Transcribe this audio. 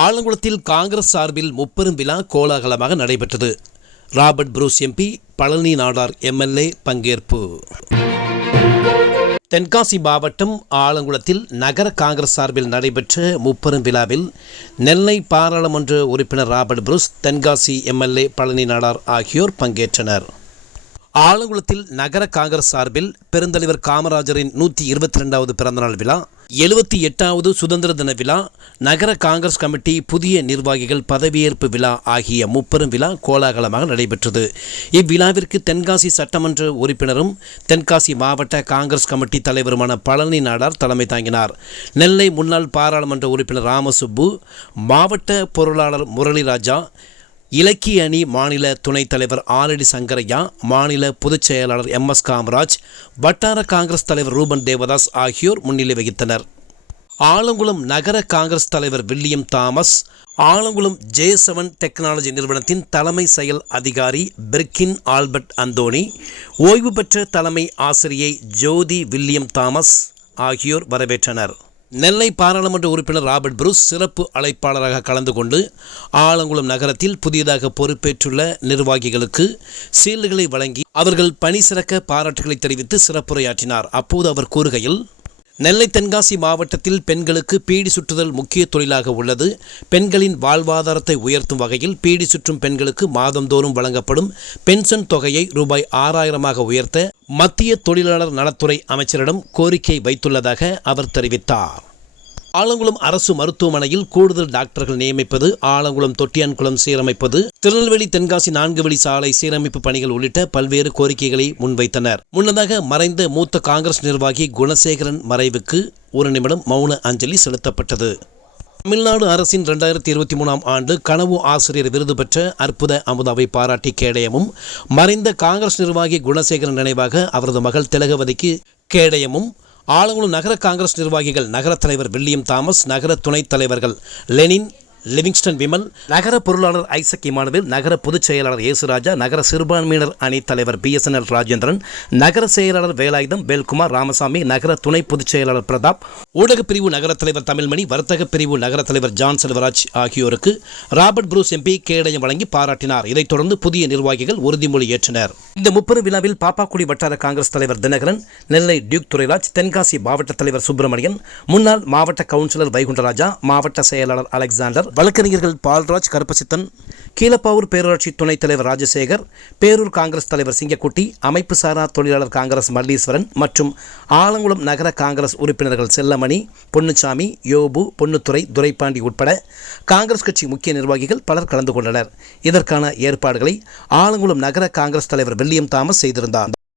ஆலங்குளத்தில் காங்கிரஸ் சார்பில் முப்பெரும் விழா கோலாகலமாக நடைபெற்றது. Robert Bruce MP Palani Nadar MLA பங்கேற்பு. தென்காசி மாவட்டம் ஆலங்குளத்தில் நகர காங்கிரஸ் சார்பில் நடைபெற்ற முப்பெரும் விழாவில் நெல்லை பாராளுமன்ற உறுப்பினர் Robert Bruce Tenkasi MLA Palani Nadar ஆகியோர் பங்கேற்றனர். ஆலங்குளத்தில் நகர காங்கிரஸ் சார்பில் பெருந்தலைவர் காமராஜரின் நூற்றி இருபத்தி ரெண்டாவது பிறந்தநாள் விழா எழுபத்தி எட்டாவது சுதந்திர தின விழா நகர காங்கிரஸ் கமிட்டி புதிய நிர்வாகிகள் பதவியேற்பு விழா ஆகிய முப்பெரும் விழா கோலாகலமாக நடைபெற்றது. இவ்விழாவிற்கு தென்காசி சட்டமன்ற உறுப்பினரும் தென்காசி மாவட்ட காங்கிரஸ் கமிட்டி தலைவருமான பழனி நாடார் தலைமை தாங்கினார். நெல்லை முன்னாள் பாராளுமன்ற உறுப்பினர் ராமசுப்பு மாவட்ட பொருளாளர் முரளிராஜா இலக்கிய அணி மாநில துணைத் தலைவர் ஆலடி சங்கரையா மாநில பொதுச் செயலாளர் எம் எஸ் காமராஜ் வட்டார காங்கிரஸ் தலைவர் ரூபன் தேவதாஸ் ஆகியோர் முன்னிலை வகித்தனர். ஆலங்குளம் நகர காங்கிரஸ் தலைவர் William Thomas Alangulam J seven technology நிறுவனத்தின் தலைமை செயல் அதிகாரி பிர்கின் ஆல்பர்ட் அந்தோனி ஓய்வு பெற்ற தலைமை ஆசிரியை ஜோதி வில்லியம் தாமஸ் ஆகியோர் வரவேற்றனர். நெல்லை பாராளுமன்ற உறுப்பினர் ராபர்ட் புரூஸ் சிறப்பு அழைப்பாளராக கலந்து கொண்டு ஆலங்குளம் நகரத்தில் புதியதாக பொறுப்பேற்றுள்ள நிர்வாகிகளுக்கு சீல்களை வழங்கி அவர்கள் பணி சிறக்க பாராட்டுகளை தெரிவித்து சிறப்புரையாற்றினார். அப்போது அவர் கூறுகையில் நெல்லை தென்காசி மாவட்டத்தில் பெண்களுக்கு பீடி சுற்றுதல் முக்கிய தொழிலாக உள்ளது. பெண்களின் வாழ்வாதாரத்தை உயர்த்தும் வகையில் பீடி சுற்றும் பெண்களுக்கு மாதந்தோறும் வழங்கப்படும் பென்ஷன் தொகையை ரூபாய் ஆறாயிரமாக உயர்த்த மத்திய தொழிலாளர் நலத்துறை அமைச்சரிடம் கோரிக்கை வைத்துள்ளதாக அவர் தெரிவித்தார். ஆலங்குளம் அரசு மருத்துவமனையில் கூடுதல் டாக்டர்கள் நியமிப்பது ஆலங்குளம் தொட்டியான்குளம் சீரமைப்பது திருநெல்வேலி தென்காசி நான்கு வழி சாலை சீரமைப்பு பணிகள் உள்ளிட்ட பல்வேறு கோரிக்கைகளை முன்வைத்தனர். முன்னதாக மறைந்த மூத்த காங்கிரஸ் நிர்வாகி குணசேகரன் மறைவுக்கு ஒரு நிமிடம் மௌன அஞ்சலி செலுத்தப்பட்டது. தமிழ்நாடு அரசின் ரெண்டாயிரத்தி இருபத்தி மூணாம் ஆண்டு கனவு ஆசிரியர் விருது பெற்ற அற்புத அமுதாவை பாராட்டி கேடயமும் மறைந்த காங்கிரஸ் நிர்வாகி குணசேகரன் நினைவாக அவரது மகள் திலகவதிக்கு கேடயமும் ஆலங்குளம் நகர காங்கிரஸ் நிர்வாகிகள் நகரத் தலைவர் வில்லியம் தாமஸ் நகர துணைத் தலைவர்கள் லெனின் லிவிங்ஸ்டன் விமல். நகர பொருளாளர் ஐசக் இமானுவேல் நகர பொதுச் செயலாளர் இயேசுராஜா நகர சிறுபான்மையினர் அணி தலைவர் பிஎஸ்என்எல் ராஜேந்திரன் நகர செயலாளர் வேலாயுதம் வேல்குமார் ராமசாமி நகர துணை பொதுச் செயலாளர் பிரதாப் ஊடகப் பிரிவு நகரத் தலைவர் தமிழ்மணி வர்த்தக பிரிவு நகரத் தலைவர் ஜான் செல்வராஜ் ஆகியோருக்கு ராபர்ட் புரூஸ் எம்பி கேடயம் வழங்கி பாராட்டினார். இதைத் தொடர்ந்து புதிய நிர்வாகிகள் உறுதிமொழி ஏற்றனர். இந்த முப்பெரும் விழாவில் பாப்பாக்குடி வட்டார காங்கிரஸ் தலைவர் தினகரன் நெல்லை டியூக் துரைராஜ் தென்காசி மாவட்ட தலைவர் சுப்பிரமணியன் முன்னாள் மாவட்ட கவுன்சிலர் வைகுண்டராஜா மாவட்ட செயலாளர் அலெக்சாண்டர் வழக்கறிஞர்கள் பால்ராஜ் கருப்பசித்தன் கீழப்பாவூர் பேரூராட்சி துணைத் தலைவர் ராஜசேகர் பேரூர் காங்கிரஸ் தலைவர் சிங்கக்குட்டி அமைப்பு சாரா தொழிலாளர் காங்கிரஸ் மல்லீஸ்வரன் மற்றும் ஆலங்குளம் நகர காங்கிரஸ் உறுப்பினர்கள் செல்லமணி பொன்னுச்சாமி யோபு பொன்னுத்துறை துரைப்பாண்டி உட்பட காங்கிரஸ் கட்சி முக்கிய நிர்வாகிகள் பலர் கலந்து கொண்டனர். இதற்கான ஏற்பாடுகளை ஆலங்குளம் நகர காங்கிரஸ் தலைவர் வில்லியம் தாமஸ் செய்திருந்தார்.